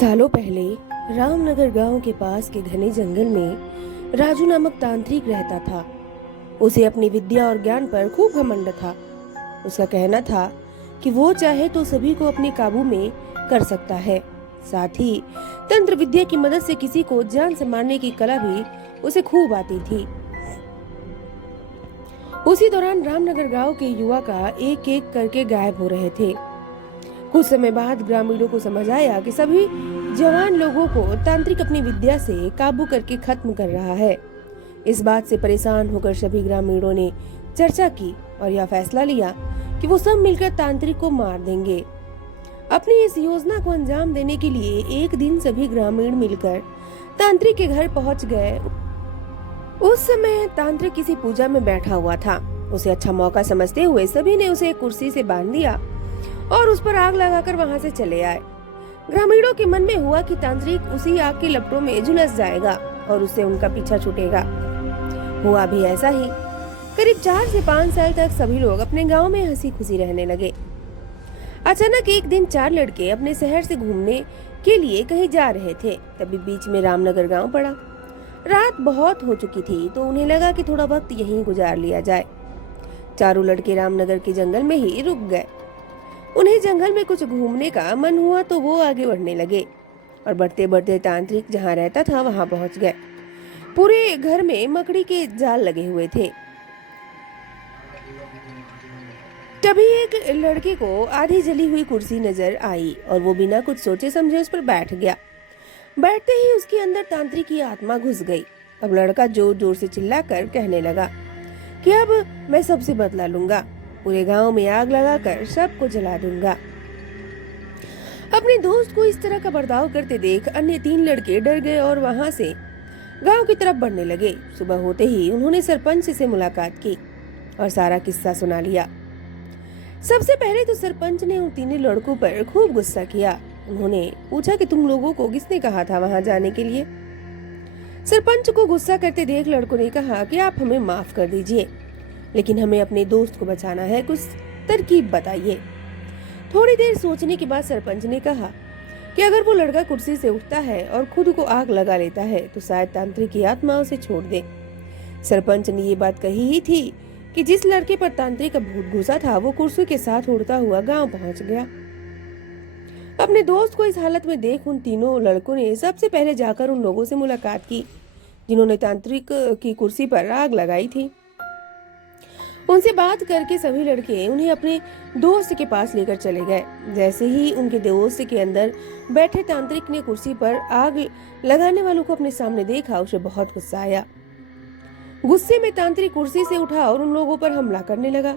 सालों पहले रामनगर गांव के पास के घने जंगल में राजू नामक तांत्रिक रहता था। उसे अपनी विद्या और ज्ञान पर खूब घमंड था। उसका कहना था कि वो चाहे तो सभी को अपने काबू में कर सकता है। साथ ही तंत्र विद्या की मदद से किसी को जान से मारने की कला भी उसे खूब आती थी। उसी दौरान रामनगर गांव के युवा का एक एक करके गायब हो रहे थे। कुछ समय बाद ग्रामीणों को समझ आया कि सभी जवान लोगों को तांत्रिक अपनी विद्या से काबू करके खत्म कर रहा है। इस बात से परेशान होकर सभी ग्रामीणों ने चर्चा की और यह फैसला लिया कि वो सब मिलकर तांत्रिक को मार देंगे। अपनी इस योजना को अंजाम देने के लिए एक दिन सभी ग्रामीण मिलकर तांत्रिक के घर पहुंच गए। उस समय तांत्रिक किसी पूजा में बैठा हुआ था। उसे अच्छा मौका समझते हुए सभी ने उसे एक कुर्सी से बांध दिया और उस पर आग लगाकर वहां से चले आए। ग्रामीणों के मन में हुआ कि तांत्रिक उसी आग के लपटों में झुलस जाएगा और उससे उनका पीछा छूटेगा। हुआ भी ऐसा ही। करीब 4 से 5 साल तक सभी लोग अपने गांव में हंसी खुशी रहने लगे। अचानक एक दिन 4 लड़के अपने शहर से घूमने के लिए कहीं जा रहे थे। तभी बीच में रामनगर गांव पड़ा। रात बहुत हो चुकी थी तो उन्हें लगा कि थोड़ा वक्त यहीं गुजार लिया जाए। चारों लड़के रामनगर के जंगल में ही रुक गए। उन्हें जंगल में कुछ घूमने का मन हुआ तो वो आगे बढ़ने लगे और बढ़ते बढ़ते तांत्रिक जहाँ रहता था वहां पहुंच गए। पूरे घर में मकड़ी के जाल लगे हुए थे। तभी एक लड़के को आधी जली हुई कुर्सी नजर आई और वो बिना कुछ सोचे समझे उस पर बैठ गया। बैठते ही उसके अंदर तांत्रिक की आत्मा घुस गई। अब लड़का जोर जोर से चिल्लाकर कहने लगा कि अब मैं सबसे बदला लूंगा, पूरे गांव में आग लगाकर सबको जला दूंगा। अपने दोस्त को इस तरह का बर्ताव करते देख अन्य 3 लड़के डर गए और वहां से गांव की तरफ बढ़ने लगे। सुबह होते ही उन्होंने सरपंच से मुलाकात की और सारा किस्सा सुना लिया। सबसे पहले तो सरपंच ने उन 3 लड़कों पर खूब गुस्सा किया। उन्होंने पूछा कि तुम लोगों को किसने कहा था वहां जाने के लिए। सरपंच को गुस्सा करते देख लड़कों ने कहा कि आप हमें माफ कर दीजिए, लेकिन हमें अपने दोस्त को बचाना है, कुछ तरकीब बताइए। थोड़ी देर सोचने के बाद सरपंच ने कहा कि अगर वो लड़का कुर्सी से उठता है और खुद को आग लगा लेता है तो शायद तांत्रिक की आत्मा उसे छोड़ दे। सरपंच ने ये बात कही ही थी कि जिस लड़के पर तांत्रिक का भूत घुसा था वो कुर्सी के साथ उड़ता हुआ गांव पहुंच गया। अपने दोस्त को इस हालत में देख उन 3 लड़कों ने सबसे पहले जाकर उन लोगों से मुलाकात की जिन्होंने तांत्रिक की कुर्सी पर आग लगाई थी। उनसे बात करके सभी लड़के उन्हें अपने दोस्त के पास लेकर चले गए। जैसे ही उनके दोस्त के अंदर बैठे तांत्रिक ने कुर्सी पर आग लगाने वालों को अपने सामने देखा, उसे बहुत गुस्सा आया। गुस्से में तांत्रिक कुर्सी से उठा और उन लोगों पर हमला करने लगा।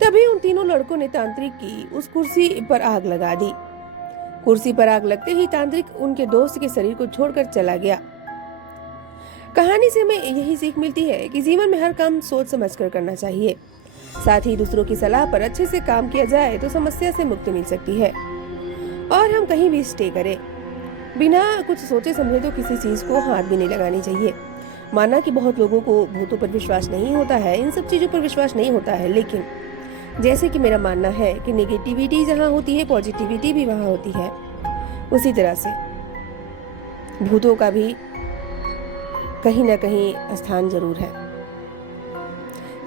तभी उन 3 लड़कों ने तांत्रिक की उस कुर्सी पर आग लगा दी। कुर्सी पर आग लगते ही तांत्रिक उनके दोस्त के शरीर को छोड़कर चला गया। कहानी से हमें यही सीख मिलती है कि जीवन में हर काम सोच समझकर करना चाहिए। साथ ही दूसरों की सलाह पर अच्छे से काम किया जाए तो समस्या से मुक्ति मिल सकती है। और हम कहीं भी स्टे करें, बिना कुछ सोचे समझे तो किसी चीज को हाथ भी नहीं लगानी चाहिए। माना कि बहुत लोगों को भूतों पर विश्वास नहीं होता है, इन सब चीजों पर विश्वास नहीं होता है, लेकिन जैसे कि मेरा मानना है कि नेगेटिविटी जहाँ होती है पॉजिटिविटी भी वहाँ होती है, उसी तरह से भूतों का भी कहीं ना कहीं स्थान जरूर है।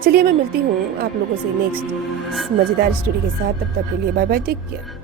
चलिए मैं मिलती हूँ आप लोगों से नेक्स्ट मजेदार स्टोरी के साथ। तब तक के लिए बाय बाय, टेक केयर।